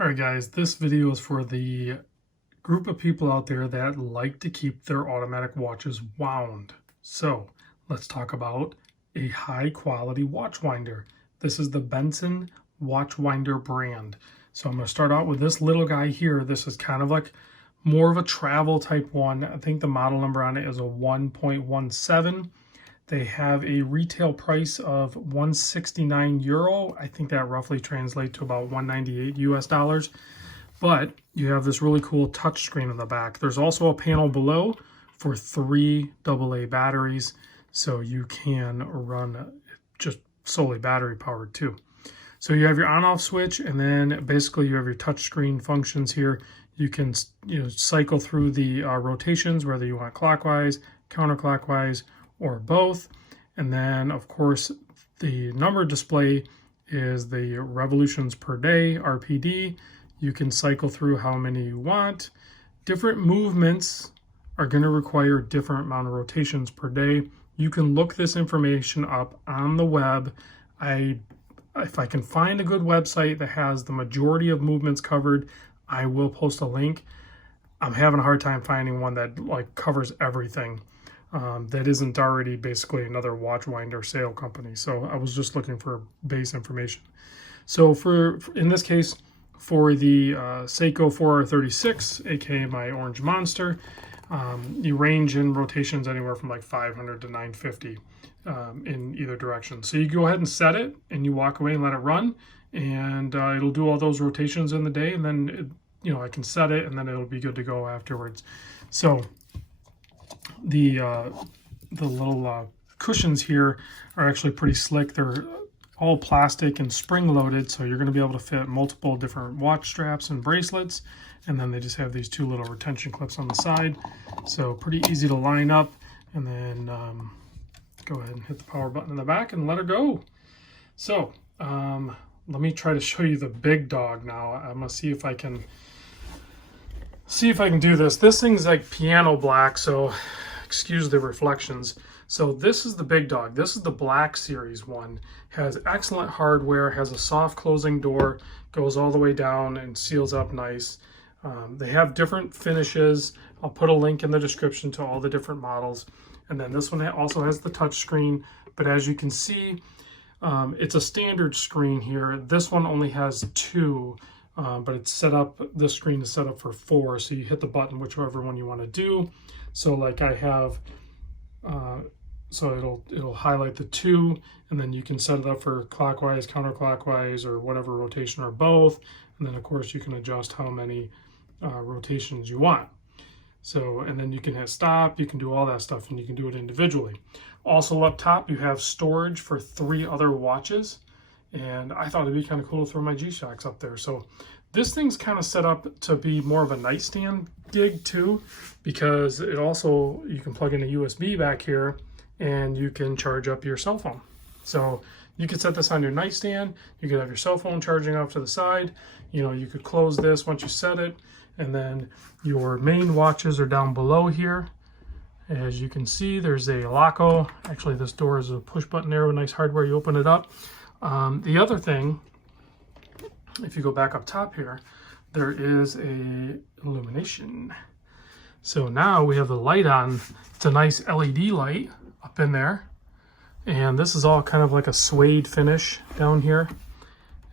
Alright guys, this video is for the group of people out there that like to keep their automatic watches wound. So let's talk about a high quality watch winder. This is the Benson watch winder brand. So I'm going to start out with this little guy here. This is kind of like more of a travel type one. I think the model number on it is a 1.17. They have a retail price of €169. I think that roughly translates to about 198 US dollars. But you have this really cool touch screen in the back. There's also a panel below for 3 AA batteries, so you can run just solely battery powered too. So you have your on-off switch, and then basically you have your touch screen functions here. You can cycle through the rotations, whether you want clockwise, counterclockwise, or both. And then of course the number display is the revolutions per day, RPD. You can cycle through how many you want. Different movements are going to require different amount of rotations per day. You can look this information up on the web. If I can find a good website that has the majority of movements covered, I will post a link. I'm having a hard time finding one that covers everything. That isn't already basically another watch winder sale company. So I was just looking for base information. So in this case, for the Seiko 4R36, aka my Orange Monster, you range in rotations anywhere from like 500 to 950 in either direction. So you go ahead and set it, and you walk away and let it run, and it'll do all those rotations in the day, and then I can set it, and then it'll be good to go afterwards. So the little cushions here are actually pretty slick. They're all plastic and spring loaded, so you're going to be able to fit multiple different watch straps and bracelets. And then they just have these 2 little retention clips on the side, so pretty easy to line up. And then go ahead and hit the power button in the back and let her go. So let me try to show you the big dog now. I'm gonna see if I can do this. This thing's like piano black, so excuse the reflections. So this is the big dog. This is the Black Series one. Has excellent hardware, has a soft closing door, goes all the way down and seals up nice. They have different finishes. I'll put a link in the description to all the different models. And then this one also has the touch screen, but as you can see, it's a standard screen here. This one only has 2. But it's set up, this screen is set up for 4, so you hit the button whichever one you want to do. So like I have, so it'll highlight the 2, and then you can set it up for clockwise, counterclockwise, or whatever rotation, or both. And then of course you can adjust how many rotations you want. So, and then you can hit stop, you can do all that stuff, and you can do it individually. Also up top you have storage for 3 other watches. And I thought it'd be kind of cool to throw my G-Shocks up there. So this thing's kind of set up to be more of a nightstand gig too, because it also, you can plug in a USB back here and you can charge up your cell phone. So you could set this on your nightstand. You could have your cell phone charging off to the side. You could close this once you set it, and then your main watches are down below here. As you can see, there's a Loco. Actually, this door is a push button arrow, nice hardware. You open it up. The other thing, if you go back up top here, there is a illumination. So now we have the light on. It's a nice LED light up in there. And this is all kind of like a suede finish down here.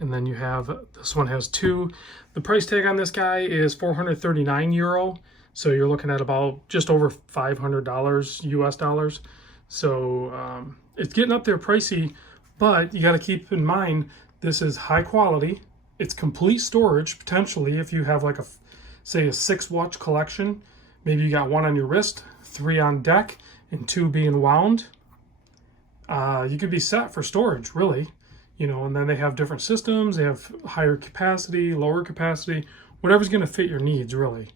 And then you have, this one has 2. The price tag on this guy is €439. So you're looking at about just over $500 US dollars. So it's getting up there pricey. But you got to keep in mind, this is high quality. It's complete storage, potentially, if you have like say a 6 watch collection. Maybe you got 1 on your wrist, 3 on deck, and 2 being wound. You could be set for storage, really. And then they have different systems. They have higher capacity, lower capacity, whatever's going to fit your needs, really.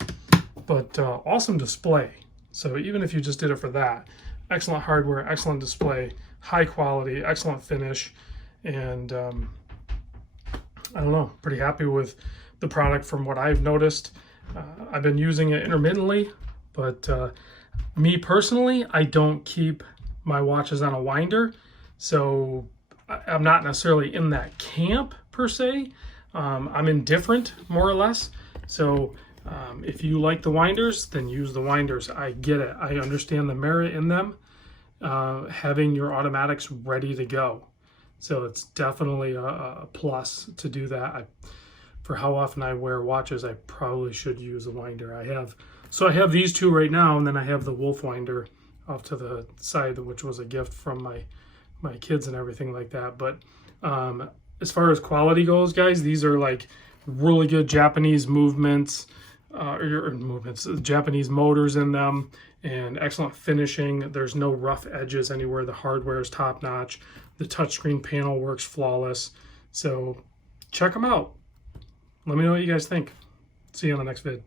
But awesome display. So even if you just did it for that, excellent hardware, excellent display, high quality, excellent finish, and I don't know, pretty happy with the product from what I've noticed. I've been using it intermittently, but me personally, I don't keep my watches on a winder, so I'm not necessarily in that camp per se. I'm indifferent, more or less. So if you like the winders, then use the winders. I get it. I understand the merit in them, having your automatics ready to go. So it's definitely a plus to do that. For how often I wear watches, I probably should use a winder. I have these two right now, and then I have the wolf winder off to the side, which was a gift from my kids and everything like that. But as far as quality goes, guys, these are like really good Japanese movements, Japanese motors in them, and excellent finishing. There's no rough edges anywhere. The hardware is top notch. The touchscreen panel works flawless. So check them out. Let me know what you guys think. See you on the next vid.